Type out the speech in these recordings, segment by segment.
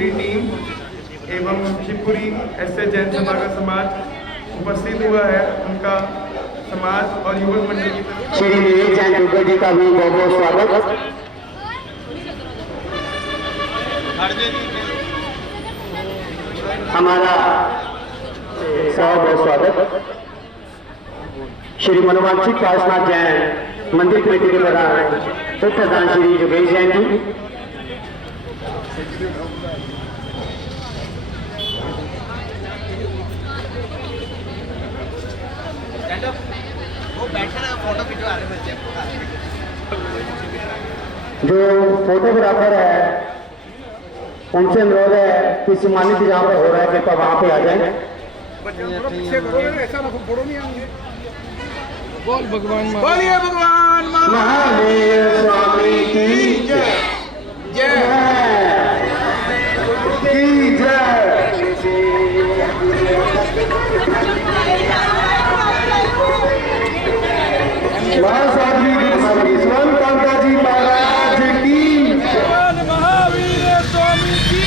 पूरी टीम एवं शिवपुरी एस.ए. जैन सभा का समाज उपस्थित हुआ है, उनका समाज और युवक मंडल की तरफ श्री विवेक जैन दुबे जी का भी बहुत बहुत स्वागत। हमारा बहुत स्वागत। श्री मनोवांछित पार्श्वनाथ जैन मंदिर कमेटी के प्रधान उप प्रधान श्री योगेश जैन जी, जो फोटोग्राफर है उनसे अनुरोध है कि सम्मानित जहाँ पर हो रहा है कृपया वहाँ पे आ जाए। बोल भगवान बोलिए भगवान महावीर स्वामी की जय जय की जय। महासाध्वी स्वर्ण कांता जी महाराज की, महावीर स्वामी की।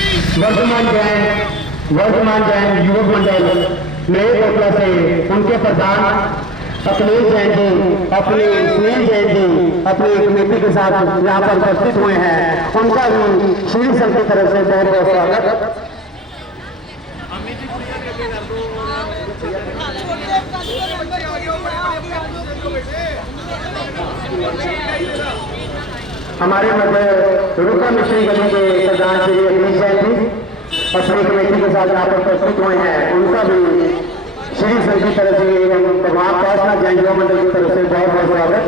वर्तमान जैन युवक मंडल नए कोटला से उनके प्रधान अपने जैन जी, अपने सुनील जैन जी अपनी कमेटी के साथ यहाँ पर उपस्थित हुए हैं, उनका भी श्री संघ की तरफ से बहुत बहुत स्वागत। हमारे मध्य रुका मिश्री गली के प्रधान श्री अखिलेश जैन जी अपनी कमेटी के साथ यहाँ पर उपस्थित हुए हैं, उनका भी श्री संघ की तरफ से एवं भगवान पार्श्वनाथ जैन युवा मंडल की तरफ से बहुत बहुत स्वागत।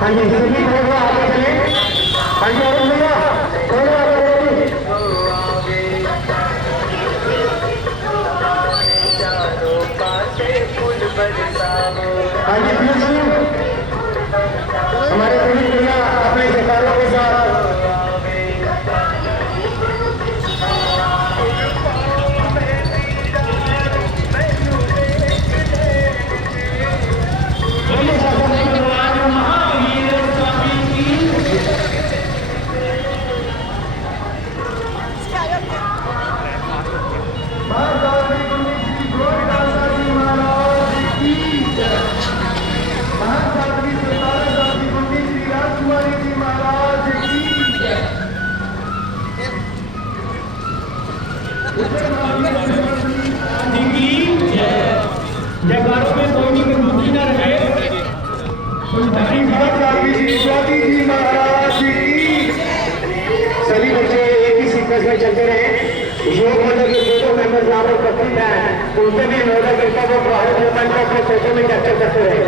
हाँ जी थोड़ा आगे चले। हाँ जी अरुण भैया थोड़ा आगे चलिए। हाँ जी हमारे पुलिस भैया अपने सरकारों के साथ जयकारों में कोई भी कटौती न रहे। जी महाराज की। सभी बच्चे एक ही सीक्वेंस में चलते रहे। योग मंडल के फोटो मेंबर्स यहाँ पर उपस्थित हैं, उनसे भी अनुरोध करता वो भारत मूवमेंट को अपने फोटो में कैप्चर करते रहे।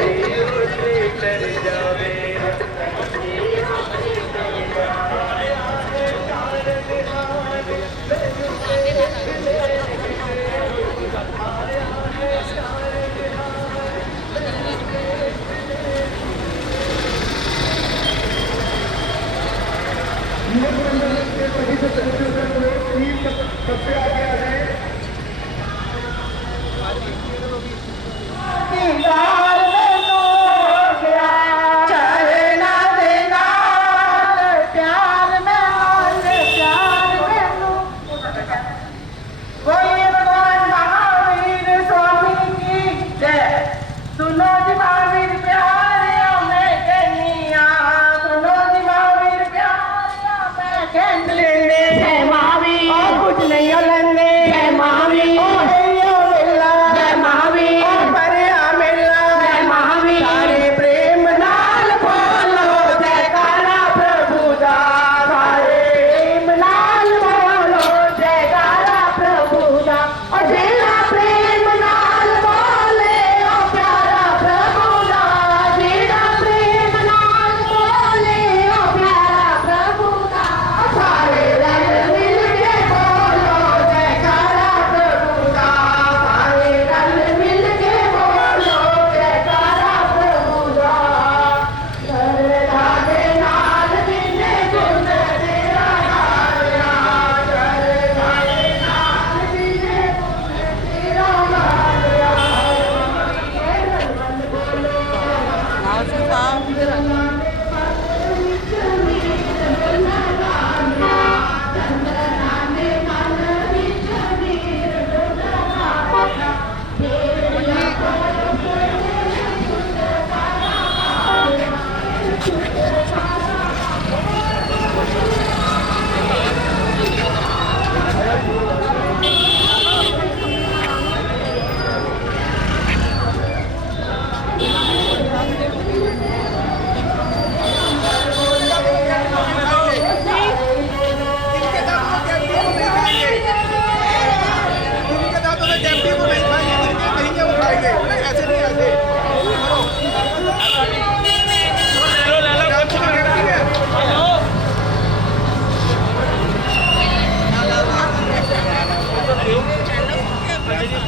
सबसे आगे आ जाए। दीदार में तो गया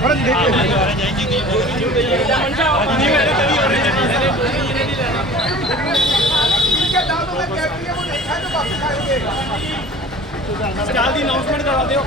स्टाल की अनाउंसमेंट करवा दो।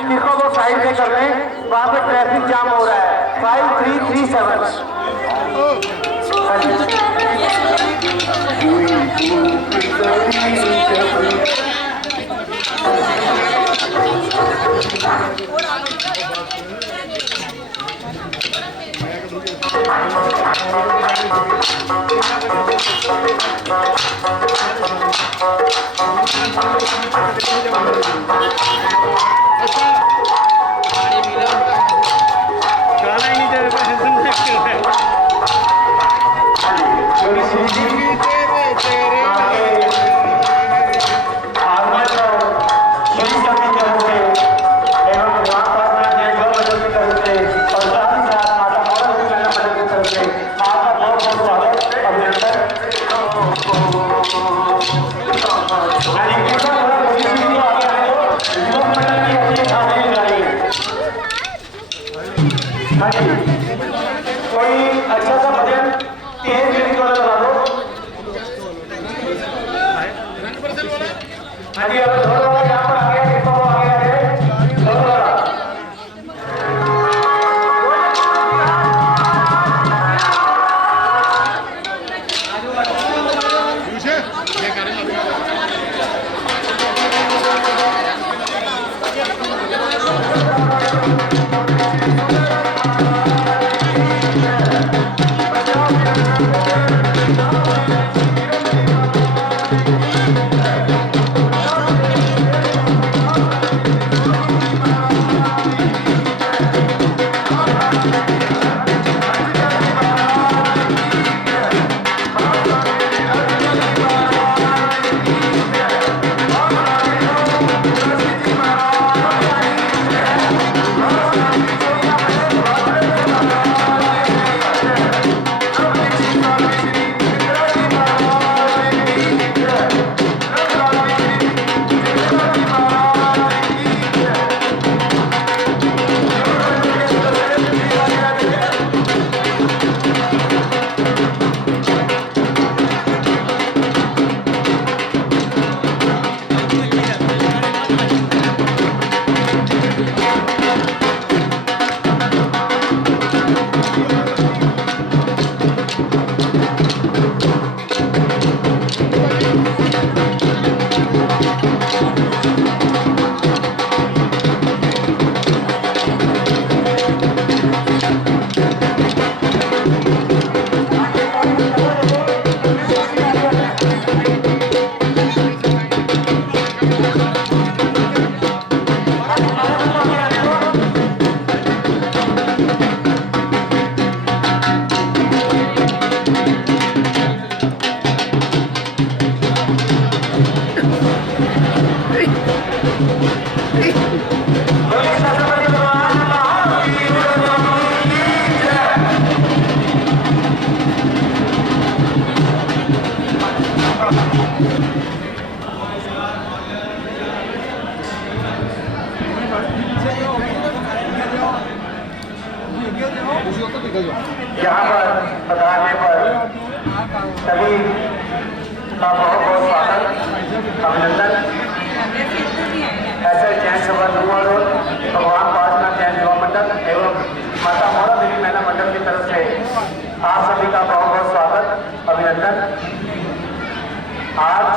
इसको वो साइड में कर लें, वहाँ पे ट्रैफिक जाम हो रहा है। 5337। गाना ही नहीं दे रहे कोई अच्छा सा भजन तेज म्यूजिक वाला लगा दो। हाँ जी, अगर ढोल वाला यहाँ पर आ गया, इसको वो आगे आ गए, ढोल वाला। यहाँ पर पधारने पर सभी का बहुत बहुत स्वागत, अभिनंदन। ऐसे जैन सभा नुआ रोड भगवान पार्शनाथ जैन युवा मंडल एवं माता मोरा देवी महिला मंडल की तरफ से आप सभी का बहुत बहुत स्वागत, अभिनंदन। आज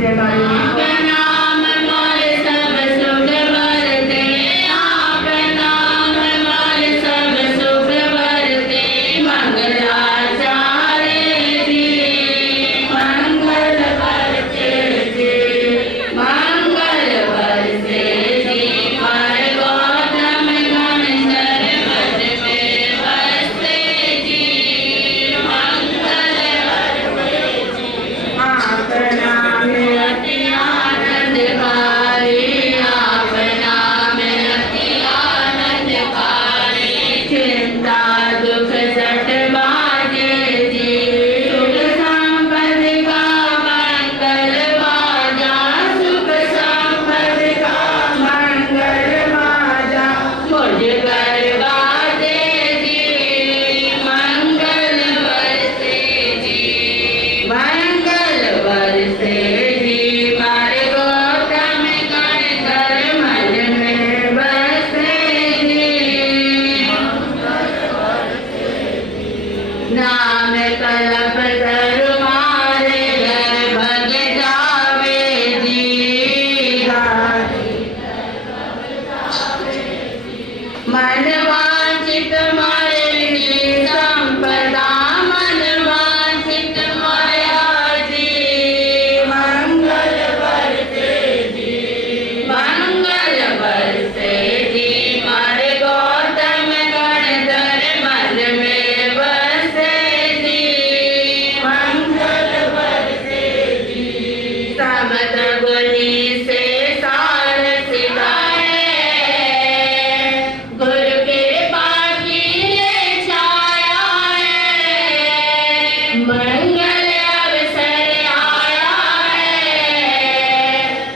जयकारे नाम मोर सब सुख वरते, आप नाम मोर सब सुख वरते, मंगलाचार्य जी मंगल वरते जी, मंगल वरते जी, हर गौतम गण सरबत में बसते जी, मंगल वरते जी। आप नाम अति आनंदकारी, आप नाम अति आनंदकारी, चिंता दुख सट बाजे जी, सुख संपत्ति का मंगल बाजा, सुख संपत्ति का मंगल बाजा, मुझ पर बाजे जी, मंगल बरसे जी, मंगल बरसे जी, मारे गौतम गण कर मन में बसे जी, नाम कलप तरु मारे घर भग जावे जी, मन वांछित मारे विधि संपदा, मन वांछित माया जी, मंगल बरसे जी, मंगल बरसे जी, मारे गौतम गण धर मन में बसे जी, मंगल बरसे जी, समत गुणी से सार सिखाए, गुरु कृपा की ये छाया है, मंगल अवसर आया है,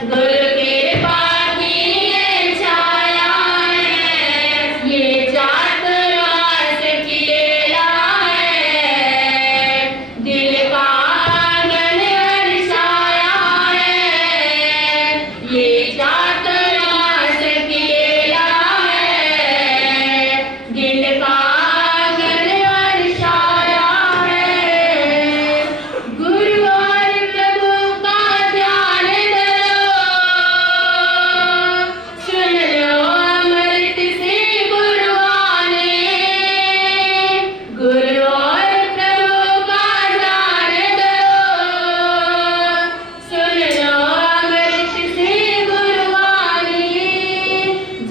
गुरु कृपा की ये छाया है, ये चातुर्मास किया है, दिल का आंगन हर्षाया है, ये चातुर्मास किया है, दिल का आंगन हर्षाया है, गुरु और प्रभु का ध्यान धरो, सुन लो अमृत से गुरुवाणी, गुरु और प्रभु का ध्यान धरो, सुन लो अमृत से गुरुवाणी,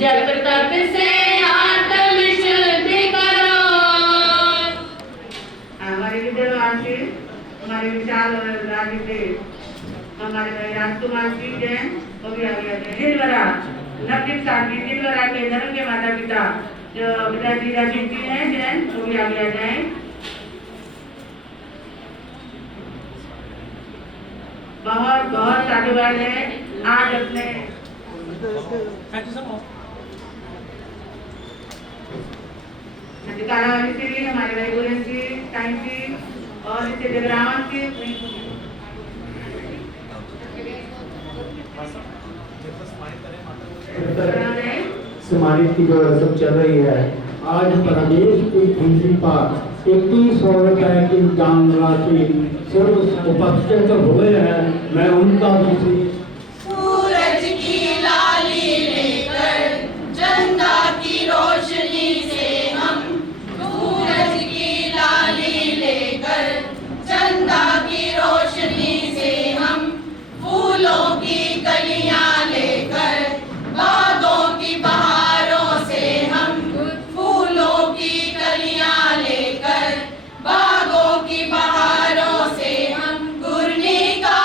जप तप से आत्म शुद्धि करो। हमारे विद्यावान जी, हमारे विशाल राज्य के हमारे भाई राजकुमार जी जैन वो भी आ गया है। दिलवरा नवदीप साथी दिलवरा के धर्म के माता पिता जो पिताजी राजीव जी हैं जैन वो भी आ गया जैन। बहुत बहुत साधुवाद है आज अपने अधिकारा वाली से हमारे भाई गुरु जी साईं जी और इसे जगरावन के समाज की जो सब चल रही है, आज प्रदेश की दूसरी पार 3100 रुपए की दान राशि सिर्फ उपस्थित हुए हैं। मैं उनका भी सूरज की लाली लेकर चंदा की रोशनी से हम, सूरज की लाली लेकर चंदा की रोशनी से हम, फूलों की कलियां लेकर बागों की बहारों से हम, फूलों की कलियां लेकर बागों की बहारों से हम, गुरनी का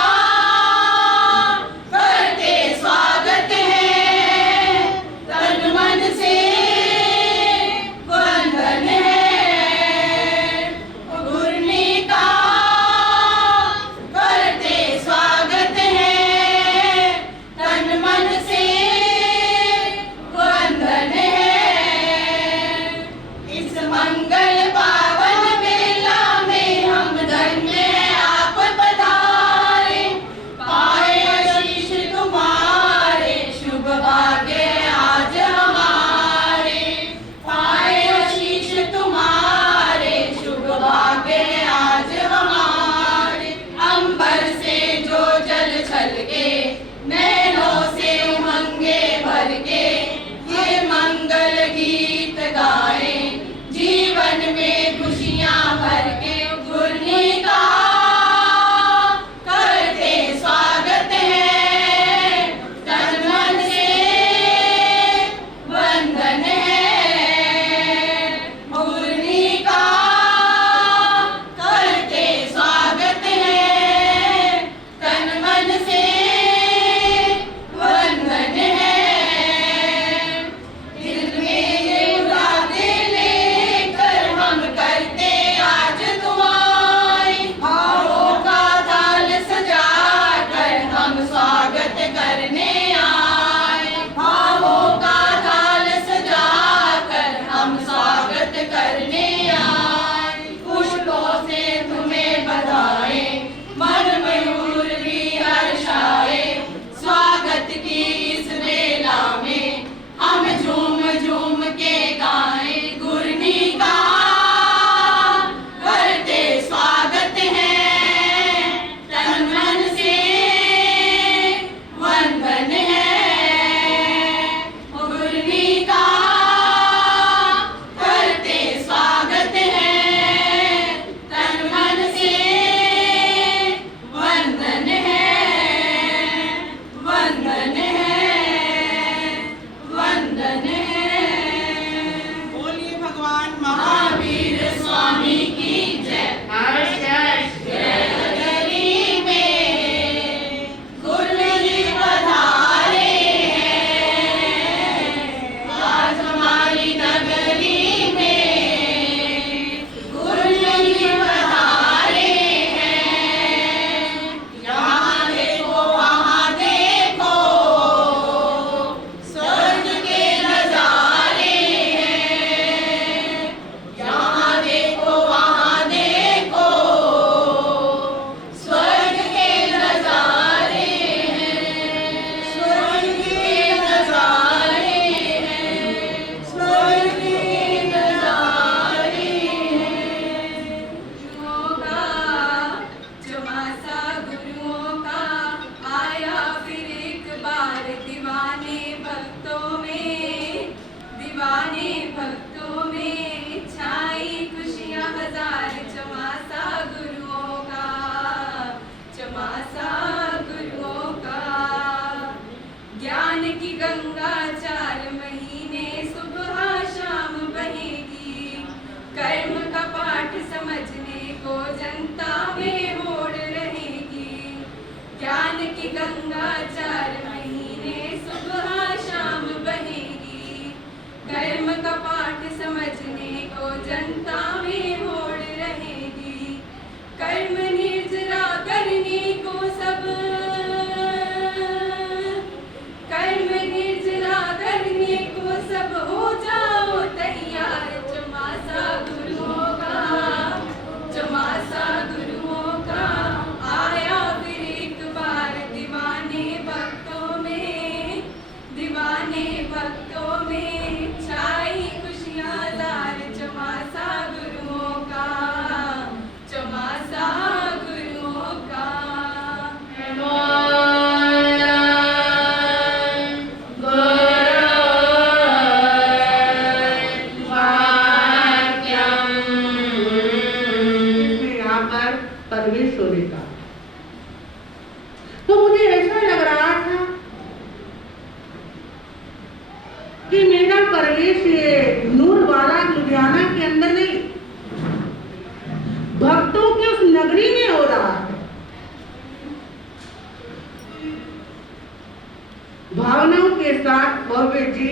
भावनाओं के साथ भव्य जी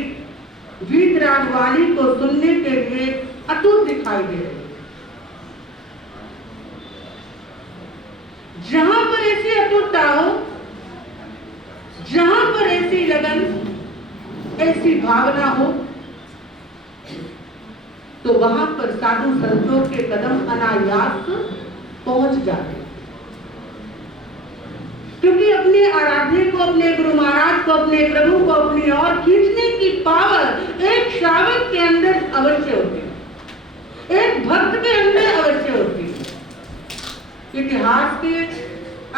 वीतराग वाली को सुनने के लिए अटूट दिखाई दे रहे हैं। जहां पर ऐसी अटूटता हो, जहां पर ऐसी लगन, ऐसी भावना हो, तो वहां पर साधु संतों के कदम अनायास पहुंच जाते हैं। क्योंकि अपने आराध्य को, अपने गुरु महाराज को, अपने प्रभु को अपनी ओर खींचने की पावर एक श्रावक के अंदर अवश्य होती है, एक भक्त के अंदर अवश्य होती है। इतिहास के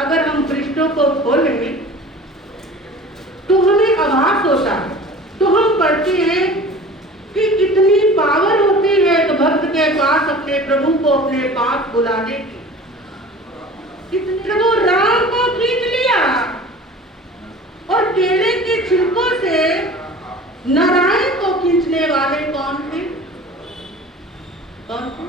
अगर हम पृष्ठों को खोलेंगे तो हमें आभास होता है, तो हम पढ़ते हैं कि कितनी पावर होती है एक भक्त के पास अपने प्रभु को अपने पास बुलाने की। प्रभु राम को खींच लिया और केले के छिलकों से नारायण को खींचने वाले कौन थे? कौन थे?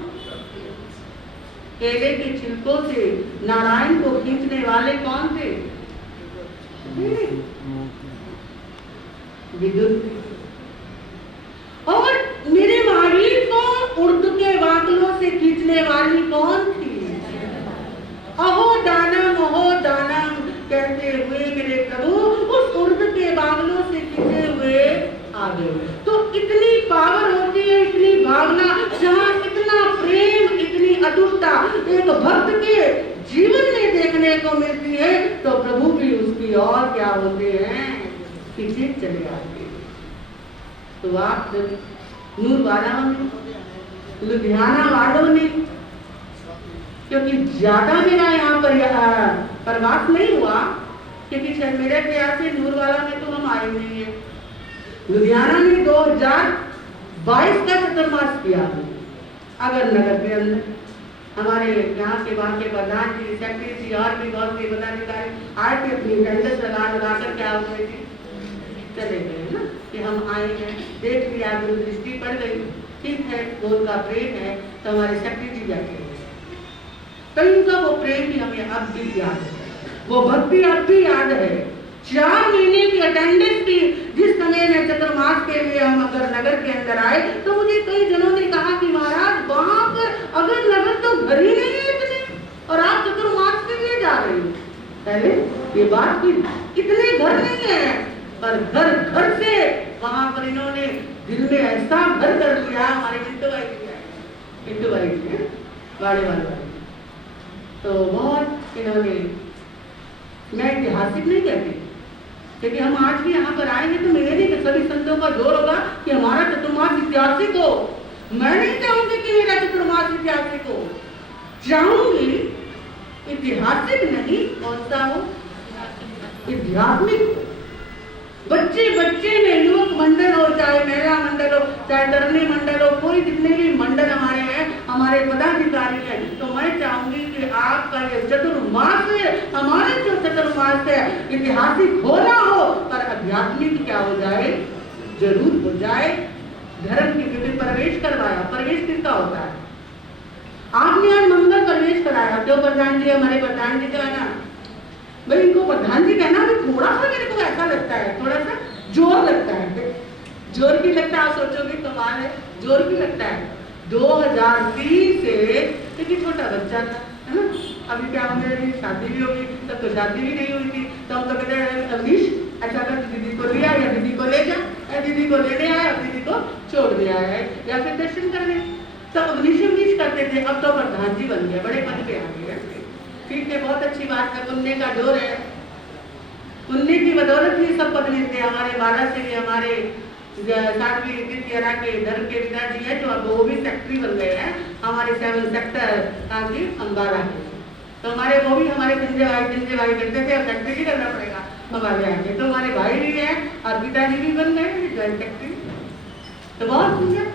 केले के छिलकों से नारायण को खींचने वाले कौन थे? विदुर। और मेरे महावीर को उर्दू के वाक्यों से खींचने वाली कौन थी? अहो दानम कहते हुए मेरे प्रभु उस उर्दू के बागलों से खींचे हुए आ गए। तो इतनी पावर होती है, इतनी भावना, जहाँ इतना प्रेम, इतनी अटूटता एक भक्त के जीवन में देखने को मिलती है, तो प्रभु भी उसकी और क्या होते हैं, पीछे चले आते हैं। तो आप नूर वालों ने, लुधियाना वालों ने, क्योंकि ज्यादा मेरा यहाँ पर प्रवास नहीं हुआ, क्योंकि शायद मेरे ख्याल से नूर वाला में तो हम आए नहीं है। लुधियाना में 2022 का चतुर्मास किया, अगर नगर के अंदर हमारे यहाँ के वहाँ के प्रधान जी, सेक्रेटरी जी और भी बहुत से पदाधिकारी आए थे, अपनी अटेंडेंस लगा कर क्या हो गए थे, चले गए ना, कि हम आए हैं, देख लिया, दृष्टि पड़ गई, ठीक है, वो उनका प्रेम है, तो हमारे सेक्रेटरी जी बैठे हुए, तो इनका वो प्रेम भी हमें अब भी याद है, वो भक्ति अब भी याद है। 4 महीने की अटेंडेंस की जिस समय में चतुर्मास के लिए हम अगर नगर के अंदर आए, तो मुझे कई जनों ने कहा कि महाराज वहां पर अगर नगर तो घर ही नहीं है इतने, और आप चतुर्मास के लिए जा रहे हो। पहले ये बात की इतने घर नहीं है, पर घर घर से वहां पर इन्होंने दिल में ऐसा घर कर दिया। हमारे पिंटू भाई जी वाड़े वाले, तो बहुत इन्होंने, मैं ऐतिहासिक नहीं कहती, क्योंकि हम आज भी यहाँ पर आएंगे तो मेरे नहीं, सभी संतों का जोर होगा कि हमारा चतुर्मास ऐतिहासिक हो। मैं नहीं चाहूंगी कि मेरा चतुर्मास ऐतिहासिक हो, चाहूंगी ऐतिहासिक नहीं, कौन सा हो, आध्यात्मिक। बच्चे बच्चे में युवक मंडल हो, चाहे महिला मंडल हो, चाहे तरुणी मंडल हो, कोई जितने भी मंडल हमारे हैं, हमारे पदाधिकारी हैं, तो मैं चाहूंगी कि आपका ये चतुर्मास है, हमारे जो चतुर्मास है, ऐतिहासिक हो ना हो, पर आध्यात्मिक क्या हो जाए, जरूर हो जाए। धर्म की विधि प्रवेश करवाया, प्रवेश किसका होता है? आपने आज मंगल प्रवेश कराया, क्यों प्रधान जी, हमारे प्रधान जी का है ना, भाई इनको प्रधान जी कहना भी थोड़ा सा मेरे को ऐसा लगता है, थोड़ा सा जोर लगता है, जोर भी लगता है। आप सोचोगे कमाल है, जोर भी लगता है। 2003 से एक छोटा बच्चा था, है ना, अभी क्या मेरी शादी भी होगी, तब तो शादी भी नहीं हुई थी, तो हम तो कहते हैं अवनीश ऐसा कर, दीदी को लिया या दीदी को ले जा, दीदी को लेने आया, दीदी को छोड़ दिया है, या फिर दर्शन करने, तो अवनीश करते थे। अब तो प्रधान जी बन गए, बड़े पद पे आ गए, ठीक है, बहुत अच्छी बात है, पुण्य का जोर है, पुण्य की बदौलत ही सब पद मिलते हैं। हमारे बारह से भी हमारे सातवीं तीर्थयात्रा के धर्म के पिताजी है, जो अब वो भी सेक्रेटरी बन गए हैं, हमारे 7 सेक्टर की अंबाला के, तो हमारे वो भी हमारे संजय भाई कहते थे अब सेक्रेटरी ही करना पड़ेगा हमारे आगे, तो हमारे भाई भी है और पिताजी भी बन गए ज्वाइंट सेक्रेटरी। तो बहुत सुंदर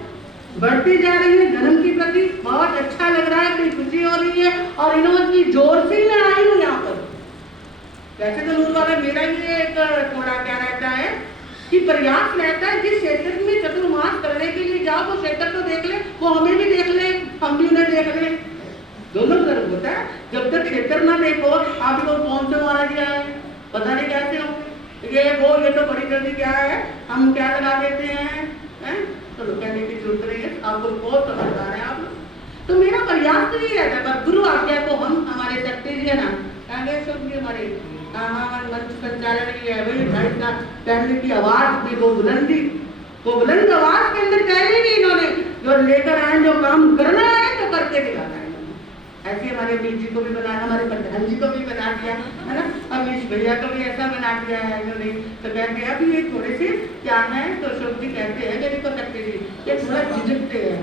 बढ़ती जा रही है धर्म की प्रति, बहुत अच्छा लग रहा है, कोई खुशी हो रही है, और इन्होंने जोर से मैं आई हूँ यहाँ पर। वैसे तो नूर वाला मेरा ये एक थोड़ा क्या रहता है कि प्रयास रहता है, जिस क्षेत्र में चतुर्मास करने के लिए जाओ वो क्षेत्र तो देख ले, वो हमें भी देख ले, हम भी उन्हें देख ले, दोनों तरफ होता है। जब तक क्षेत्र ना देखो, आपको कौन से महाराज आए पता नहीं कैसे हो, ये तो बड़ी जल्दी क्या है, हम क्या लगा देते हैं, चलो कहने की जरूरत नहीं है, आपको बहुत समझदार है आप। तो मेरा प्रयास तो ये रहता है, पर गुरु आज्ञा को हम हमारे सेक्रेटरी है ना, कहेंगे सब ये हमारे मंच संचालन की है भाई, भाई का कहने की आवाज में वो बुलंद आवाज के अंदर कहने की इन्होंने जो लेकर आए, जो काम करना है तो करके दिखाना है। ऐसे हमारे अमीर जी को भी बना, हमारे प्रधान जी को भी बना दिया है ना, अमीश भैया को भी ऐसा बना दिया है इन्होंने। तो कहते हैं अभी ये थोड़े से क्या है, तो अशोक जी कहते हैं मेरे को सेक्रेटरी ये थोड़ा झिझकते हैं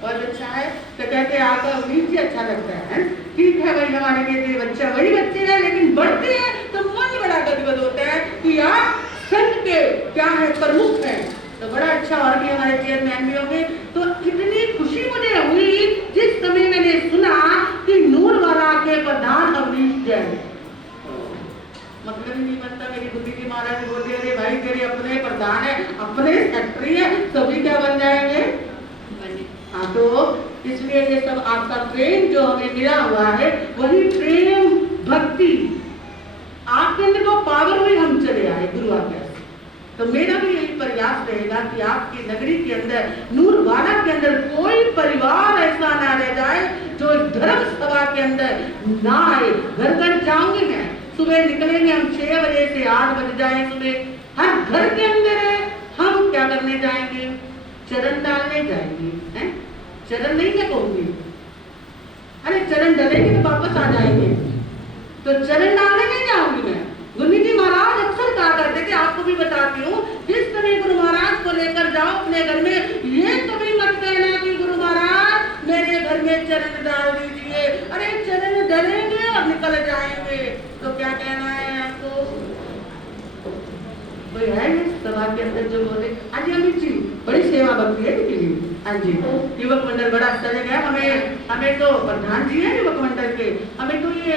और अच्छा है, तो कहते हैं आपका अमीर जी अच्छा लगता है, ठीक है भाई हमारे कहते बच्चा वही बच्चे हैं, लेकिन बढ़ते हैं तो मन बड़ा गदगद होता है कि आप संघ के क्या है प्रमुख हैं, तो बड़ा अच्छा। और भी हमारे चेयरमैन भी होंगे। तो इतनी खुशी मुझे हुई जिस समय मैंने सुना कि नूरवाला के प्रधान अवनीश जैन, मतलब ही नहीं बनता, मेरी बुद्धि की महाराज बोलते अरे भाई तेरे अपने प्रधान है, अपने सेक्रेटरी है, सभी क्या बन जाएंगे। हाँ, तो इसलिए ये सब आपका प्रेम जो हमें मिला हुआ है, वही प्रेम भक्ति आपके अंदर वो पावर हुई, हम चले आए गुरु आज्ञा। तो मेरा भी यही प्रयास रहेगा कि आपकी नगरी के अंदर, नूरवाला के अंदर कोई परिवार ऐसा ना रह जाए जो धर्म सभा के अंदर ना आए। घर घर जाऊंगी मैं, सुबह निकलेंगे हम 6 बजे से 8 बज जाए सुबह, हर घर के अंदर हम क्या करने जाएंगे, चरण डालने जाएंगे, हैं? चरण नहीं क्या कहूंगी, अरे चरण डलेंगे तो वापस आ जाएंगे, तो चरण डालने नहीं जाऊंगी मैं। गुरु जी महाराज अक्सर कहा करते थे, आपको भी बताती हूँ, जिस समय गुरु महाराज को लेकर जाओ अपने घर में, ये कभी मत कहना कि गुरु महाराज मेरे घर में चरण डाल दीजिए, अरे चरण डलेंगे और निकल जाएंगे, तो क्या कहना है आपको। कोई है सभा के अंदर जो बोले हाँ जी अमित जी बड़ी सेवा बनती है इनकी, हाँ जी युवक मंडल बड़ा अच्छा जगह है, हमें तो प्रधान जी है युवक मंडल के, हमें तो ये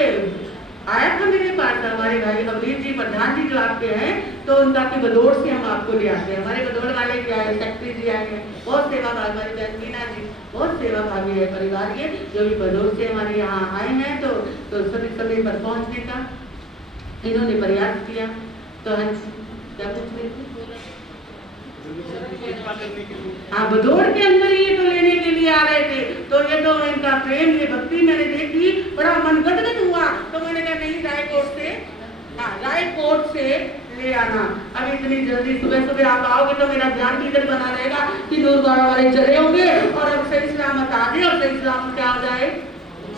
आया था मेरे पास हमारे भाई अमरीत जी प्रधान जी जो आपके हैं, तो उनका की बदौड़ से हम आपको ले आते हैं, हमारे बदौड़ वाले भी आए, सेक्रेटरी जी आए हैं, बहुत सेवा भाग, हमारी बहन मीना जी बहुत सेवा भागी है परिवार के, जो भी बदौड़ से हमारे यहाँ आए हैं, तो सभी समय पर पहुँचने का इन्होंने प्रयास किया। तो हाँ क्या पूछ रहे थे, हाँ बदौड़ के अंदर ये तो लेने के लिए आ रहे थे, तो ये तो इनका प्रेम, ये भक्ति मैंने देखी, बड़ा मन गदगद हुआ, तो मैंने कहा नहीं रायकोट से ले आना। अब इतनी जल्दी सुबह सुबह आप आओगे तो मेरा ध्यान भी इधर बना रहेगा कि नूरवाला वाले चले होंगे और अब सही सलामत आ जाए और सही सलामत क्या हो जाए,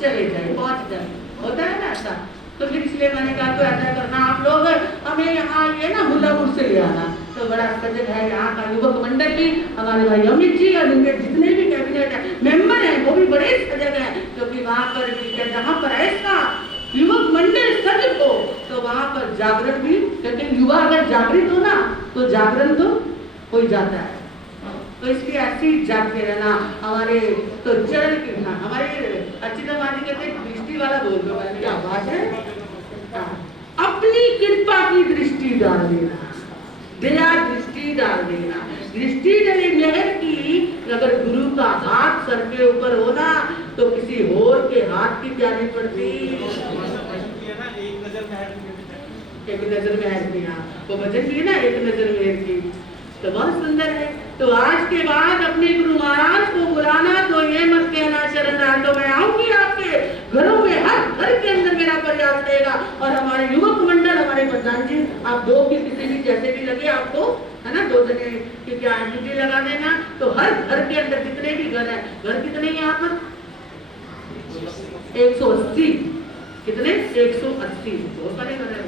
चले जाए, पहुंच जाए, होता है ना ऐसा। तो फिर इसलिए मैंने कहा तो ऐसा करना आप लोग, हमें यहाँ ये ना मुल्लापुर से ले आना, तो बड़ा सजग है यहाँ का युवक मंडल भी, हमारे भाई अमित जी और उनके जितने भी कैबिनेट मेंबर हैं वो भी बड़े सजग हैं, क्योंकि वहाँ पर जहाँ पर ऐसा युवक मंडल सजग हो तो वहाँ पर जागरण भी, क्योंकि युवा अगर जागृत हो ना तो जागरण तो हो ही जाता है। तो इसलिए ऐसे ही जागते रहना हमारे तो चरण की, हमारे अच्छी माजी कहते दृष्टि वाला बोल दो, क्या बात है, अपनी कृपा की दृष्टि डाल देना, दया दृष्टि डाल देना, दृष्टि डले मेहर की, अगर गुरु का हाथ सर के ऊपर होना तो किसी और के हाथ की क्या नहीं पड़ती, एक नजर मेहर की, वो भजन की ना एक नजर मेहर की, तो बहुत सुंदर है। तो आज के बाद अपने गुरु महाराज को बुलाना तो ये मत कहना चरण डाल दो, मैं आऊंगी आपके घरों में, हर घर के अंदर मेरा प्रयास रहेगा। और हमारे युवक मंडल, हमारे प्रधान जी, आप दो की किसी भी जैसे भी लगे आपको, है ना, 2 जने की क्या ड्यूटी लगा देना, तो हर घर के अंदर जितने भी घर है, घर कितने यहाँ पर 180, कितने 180, बहुत सारे घर है,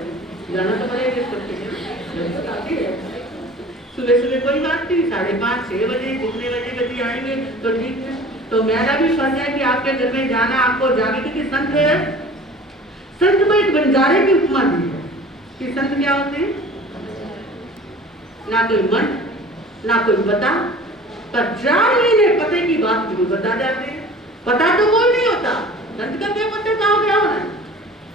जाना तो पड़ेगा। सुबह सुबह कोई बात नहीं, 5:30 6 बजे जितने बजे गति आएंगे तो ठीक है। तो मेरा भी फर्ज है कि आपके घर में जाना, आपको जाके, क्योंकि संत है, संत को एक बंजारे की उपमा दी है कि संत क्या होते हैं, ना कोई मन ना कोई पता, पर 4 महीने पते की बात जरूर बता जाते हैं। पता तो कोई नहीं होता, संत का क्या पता कहाँ क्या होना है,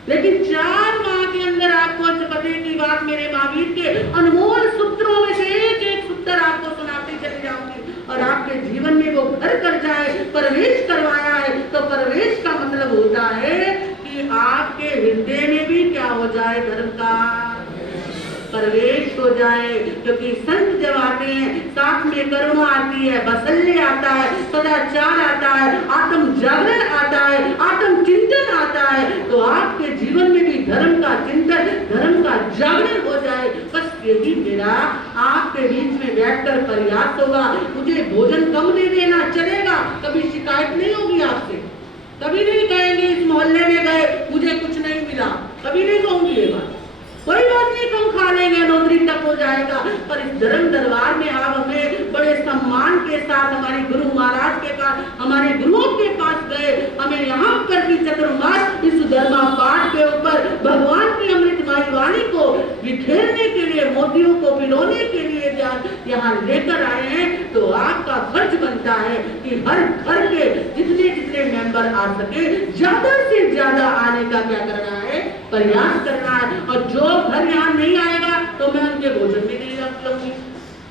लेकिन 4 माह के अंदर आपको पते की बात, मेरे महावीर के अनमोल सूत्रों में से एक एक सूत्र आपको सुनाती चली जाऊंगी और आपके जीवन में वो घर कर जाए, प्रवेश करवाया है। तो प्रवेश का मतलब होता है कि आपके हृदय में भी जाए, धर्म का प्रवेश हो जाए। क्योंकि संत जब आते हैं साथ में करुणा आती है, वात्सल्य आता है, सदाचार आता है, आत्म जागरण आता है, आत्म चिंतन आता है, तो आपके जीवन में भी धर्म का चिंतन, धर्म का जागरण हो जाए। बस यही मेरा आपके बीच में बैठकर प्रयास होगा। मुझे भोजन कम दे देना चलेगा, कभी शिकायत नहीं होगी आपसे, कभी नहीं कहेंगे इस मोहल्ले में गए मुझे कुछ नहीं मिला, कभी नहीं कहूंगी ये बात। कोई बात नहीं, कम खा लेंगे, नौकरी तक हो जाएगा। पर इस धर्म दरबार में आप हमें बड़े सम्मान के साथ हमारे गुरु महाराज के पास, हमारे गुरुओं के पास गए, हमें यहाँ पर भी चतुर्मास इस धर्मा पाठ के ऊपर भगवान की अमृतमयी वाणी को बिखेरने के लिए, मोतियों को पिरोने के लिए यहाँ लेकर आए हैं। तो आपका फर्ज बनता है कि हर घर के जितने जितने मेंबर आ सके, ज्यादा से ज्यादा आने का क्या करना है, प्रयास करना है। और जो घर यहाँ नहीं आएगा तो मैं उनके भोजन में नहीं रख लूंगी,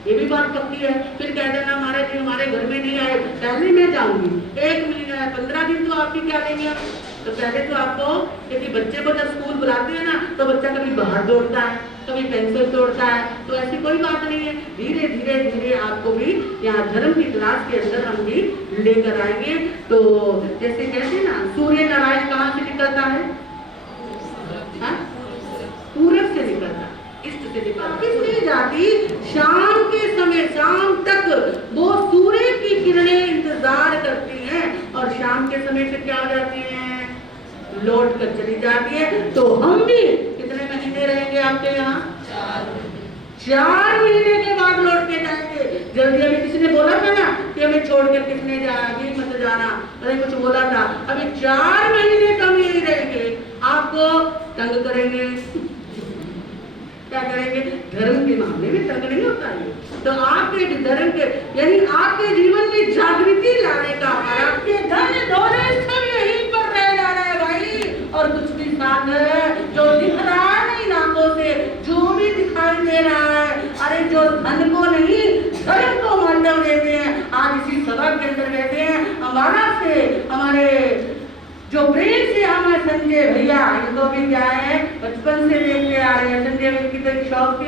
ये भी बात पक्की है। फिर कह देना हमारे जी हमारे घर में नहीं आए, पहले मैं जाऊंगी। 1 महीना 15 दिन तो आपकी क्या लेंगे आप? तो पहले तो आपको, क्योंकि बच्चे को जब स्कूल बुलाते हैं ना तो बच्चा कभी बाहर दौड़ता है, कभी पेंसिल तोड़ता है, तो ऐसी कोई बात नहीं है। धीरे धीरे धीरे आपको भी यहाँ धर्म की क्लास के अंदर हम भी लेकर आएंगे। तो जैसे कहते हैं ना, सूर्य नारायण कहाँ से निकलता है? पूरब से निकलता, ईस्ट से निकलता। किसने जाती? शाम के समय, शाम तक वो सूर्य की किरणें इंतजार करती हैं और शाम के समय फिर क्या हो जाती हैं? लौट कर चली जाती है। तो हम भी कितने महीने रहेंगे आपके यहाँ? 4 महीने के बाद लौट के जाएंगे। जल्दी अभी किसी ने बोला था ना कि हमें छोड़कर किसने जाएगी, मत जाना, अरे कुछ बोला था। अभी 4 महीने कम यही रहेंगे, आपको तंग करेंगे। क्या करेंगे? धर्म के मामले में तंग नहीं होता है। तो आपके धर्म के, यानी आपके जीवन में जागृति लाने का, आपके धन दौलत सब यहीं पर रह जाना है भाई। और कुछ भी साथ है जो दिख रहा है नहीं आंखों से, जो भी दिखाई दे रहा है, अरे जो धन को नहीं धर्म को महत्व देते हैं। आज इसी सभा के अंदर रहते हैं, हमारे जो प्रेम से हमें संजय भैया, इनको भी क्या है, बचपन से देखते आ रहे हैं। संजय भैया की तो एक शौक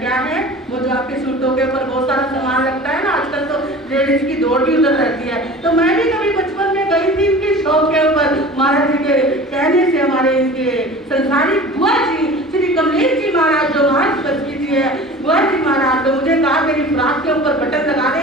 क्या है, वो जो आपके सूटों के ऊपर बहुत सारा सामान लगता है ना, आजकल तो लेडीज की दौड़ भी उधर रहती है। तो मैं भी कभी बचपन में गई थी इनके शौक के ऊपर, महाराज जी के कहने से, हमारे इनके संसारिक बुआ जी श्री कमलेश जी महाराज जो महाराज जी है, बुआ जी महाराज, तो मुझे कहा मेरी फ्रॉक के ऊपर बटन लगा दे,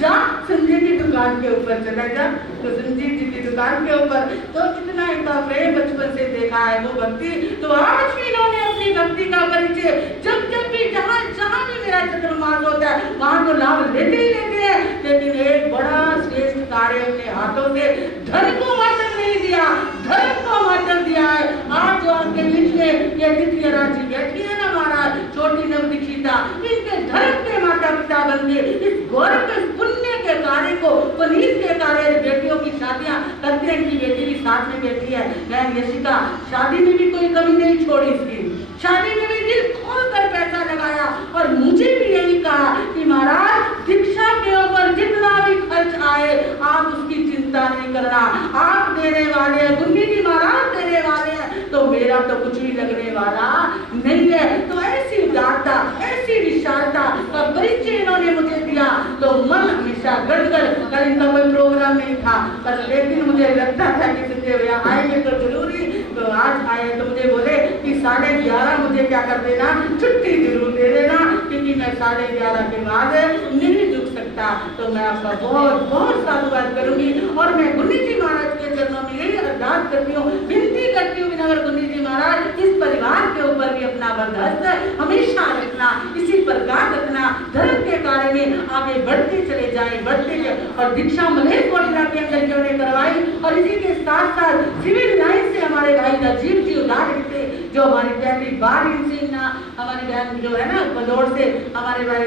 जा संजय की दुकान के ऊपर चला जा। तो संजय जी की दुकान के ऊपर, तो इतना इनका प्रेम बचपन से देखा है, वो भक्ति। तो आज भी इन्होंने अपनी भक्ति का परिचय जब जब भी जहाँ जहाँ भी मेरा चतुर्मास होता है वहाँ तो लाभ लेते ही लेते हैं। लेकिन एक बड़ा श्रेष्ठ कार्य अपने हाथों से धर्म को महत्व नहीं दिया, धर्म को महत्व दिया है। आज जो आपके बीच में ये द्वितीय राजी बैठी है ना महाराज, छोटी नवदीक्षिता, इनके धर्म के माता पिता बन गए। इस गौरव के पुण्य के कार्य को, पुनीत के कार्य, बेटियों की शादियां करते हैं, इनकी बेटी भी साथ में बैठी है, बहन यशिका, शादी में भी कोई कमी नहीं छोड़ी इसकी, शादी में भी दिल खोल कर पैसा लगाया। और मुझे भी यही कहा कि महाराज दीक्षा के ऊपर जितना भी खर्च आए आप उसकी चिंता नहीं करना, आप देने वाले हैं, गुन्नी जी महाराज देने वाले हैं, तो मेरा तो कुछ भी लगने वाला नहीं है। तो ऐसी उदारता, ऐसी विशालता का परिचय इन्होंने मुझे दिया, तो मन हमेशा गड़गड़। कल इनका कोई प्रोग्राम नहीं था, पर लेकिन मुझे लगता था कि संजय भैया आएंगे तो जरूरी, तो आज आए तो मुझे बोले कि 11:30 मुझे क्या कर देना, छुट्टी जरूर दे देना, क्योंकि मैं 11:30 के बाद नहीं रुक सकता। तो मैं आपका बहुत बहुत साधुवाद करूंगी और मैं गुन्नी जी महाराज के चरणों में यही अरदास करती हूँ, विनती करती हूँ विनम्र गुन्नी जी महाराज, इस परिवार के ऊपर भी अपना बंदोबस्त हमेशा रखना, इसी प्रकार रखना, धर्म के कार्य में आगे बढ़ते चले जाए, बढ़ते जाए। और दीक्षा मलेश कोटिला के अंदर जो ने करवाई, और इसी के साथ साथ सिविल लाइन से हमारे भाई राजीव जी उदार थे, जो हमारी बहन बारी सिंह ना, हमारी बहन जो है ना बदौड़ से हमारे भाई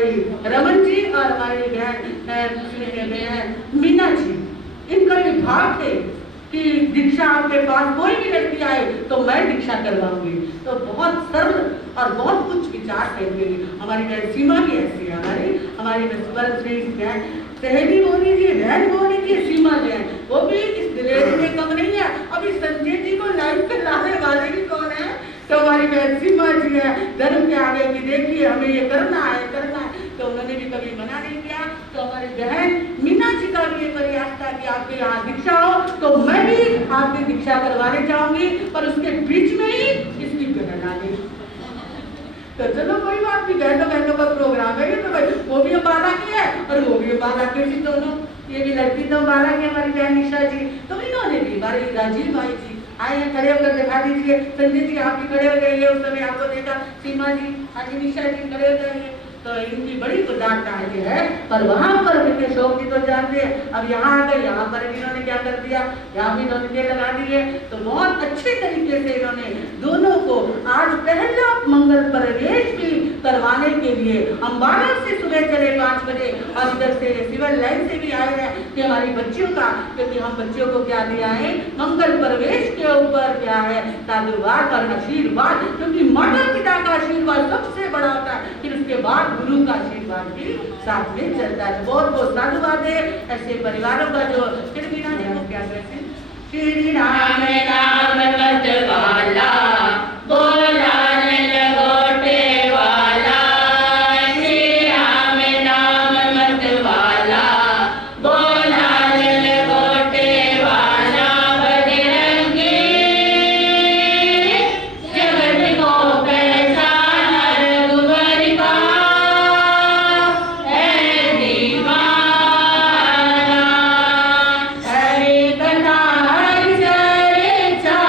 रमन जी, और हमारी बहन मीना जी, इनका भी भाव थे कि दीक्षा आपके पास कोई भी लड़की आए तो मैं दीक्षा करवाऊंगी। तो बहुत सरल और बहुत कुछ विचार करेंगे। हमारी बहन सीमा भी ऐसी है, हमारी सहेली बोल लीजिए, बहन बोल लीजिए, सीमा बहन, वो भी इस दिलेरी में कम नहीं है। अभी संजय जी को लाइव पे लाने वाले भी कौन है? तो हमारी बहन सीमा जी है, धर्म के आगे की देखिए हमें ये करना है तो उन्होंने भी कभी मना नहीं किया। तो हमारी बहन मीना जी का भी ये प्रयास था कि आपके यहाँ दीक्षा हो, तो मैं भी आपकी दीक्षा करवाने जाऊंगी, पर उसके बीच में ही इसकी बहन आ गई। तो चलो कोई बात नहीं, बहनों का प्रोग्राम है तो भाई वो भी अम्बाला की है और वो भी अम्बाला के जी दोनों, ये भी लड़की तो अम्बाला की हमारी बहन निशा जी, तो इन्होंने भी हमारे राजीव भाई जी आए हैं, खड़े होकर दिखा दीजिए। संजय जी आप भी खड़े हो जाइए, उस समय आपको देखा। सीमा जी, हाँ जी, निशा जी खड़े हो जाइए। तो इनकी बड़ी गुजारता है, पर वहां पर इनके शौक जी तो जानते हैं। अब यहाँ आ गए, यहाँ पर इन्होंने क्या कर दिया, यहाँ भी इन्होंने के लगा दिए। तो बहुत अच्छे तरीके से इन्होंने दोनों को आज पहला मंगल प्रवेश भी करवाने के लिए अम्बाला से सुबह चले 5 बजे और इधर से सिविल लाइन से भी आए हैं कि हमारी बच्चियों का, क्योंकि हम बच्चियों को क्या दिया है, मंगल प्रवेश के ऊपर क्या है, साधुवाद और आशीर्वाद, क्योंकि माता पिता का आशीर्वाद सबसे बड़ा होता है, फिर उसके बाद गुरु का आशीर्वाद भी साथ में चलता है। बहुत बहुत साधुवाद है ऐसे परिवारों का जो फिर भी ना देखो क्या कहते हैं, श्री राम नाम मतवाला बोला लंगोटे वाला, श्री राम नाम मतवाला बोला लंगोटे वाला, बजरंगी जगत को पहचाना रघुवर का है दीवाना, हरि कथा हर चर्चा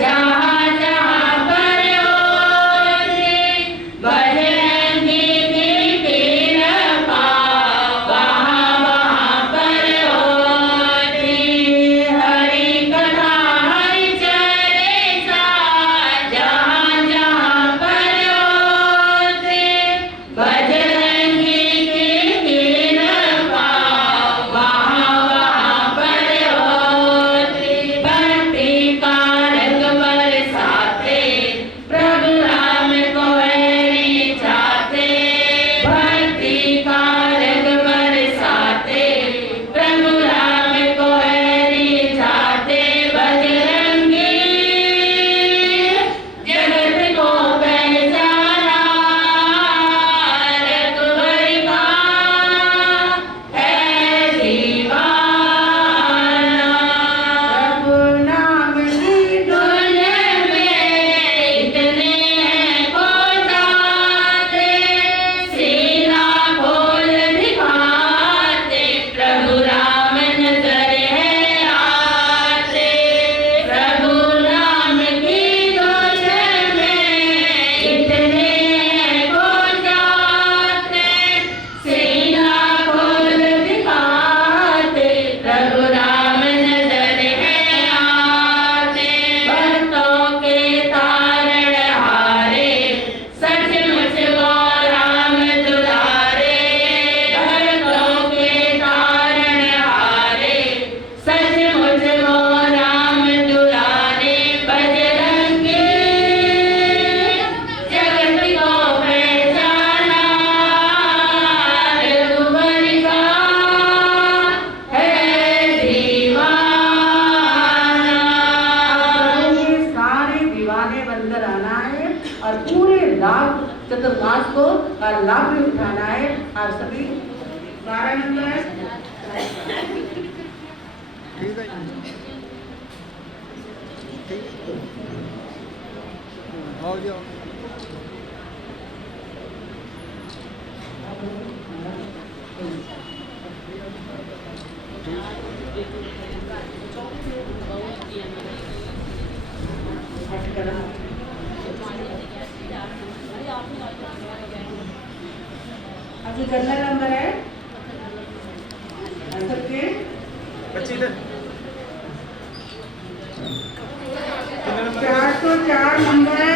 जहाँ जहाँ पर होती, बजरंगी की कृपा वहाँ वहाँ पर होती, हरि कथा हर चर्चा जहाँ जहाँ पर होती, बजरंगी की कृपा वहाँ वहाँ पर होती, भक्ति का रंग बरसाते प्रभु राम को हरि चाहते, भक्ति का रंग बरसाते प्रभु राम को हरि चाहते, बजरंगी जगत को पहचाना रघुवर का है दीवाना, प्रभु नाम की धुन में इतने खो जाते, सीना खोल दिखाते प्रभु राम नजर है आते, प्रभु राम की धुन में इतने खो जाते, सीना खोल दिखाते प्रभु राम नजर है आते, भक्तों के तारण हारे सचमुच वो राम दुलारे, भक्तों के तारण हारे सचमुच वो राम दुलारे, बजरंगी जगत को पहचाना रघुवर का है दीवाना। ये सारे दीवाने बनकर आना है और पूरे लाभ चतुर्मास को का लाभ भी उठाना है। और सभी 12 नंबर अब जो जनरल नंबर है सबके बच्ची इधर 404 नंबर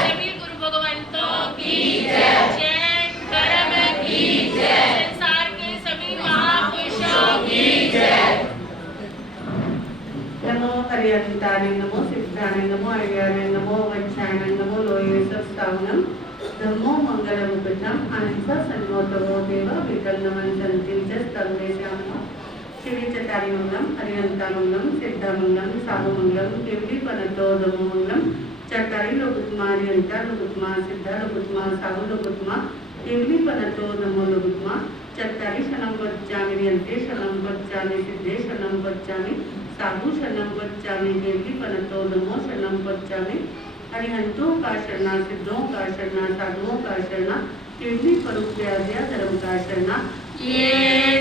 सभी गुरु भगवंतों की जय, कर्म की जय, संसार के सभी महापुरुषों की जय। नमो हरियंताने नमो सिद्धाने नमो आर्याने नमो वंशाने नमो लोये सत्सावनम धम्मो मंगलमुपजम अहिंसा सन्मोतमो देव विकल्नमं संति च स्तंभे श्यामः शिवे चतारि मंगलम हरियंता मंगलम सिद्धमंगलम साहुमंगलम केवली पनतो दमोमंगलम चट्टारी लोकुत्मा रियंता लोकुत्मा सिद्धा लोकुत्मा साहु लोकुत्मा केवली पनतो नमो लोकुत्मा चट्टारी शरणं गच्छामि रियंते शरणं गच्छामि सिद्धे शरणं गच्छामि साहु शरणं गच्छामि केवली पनतो नमो शरणं गच्छामि अरिहंतों का शरणा सिद्धों का शरणा साधुओं का शरणा केवली परोपकार धर्म का शरणा ये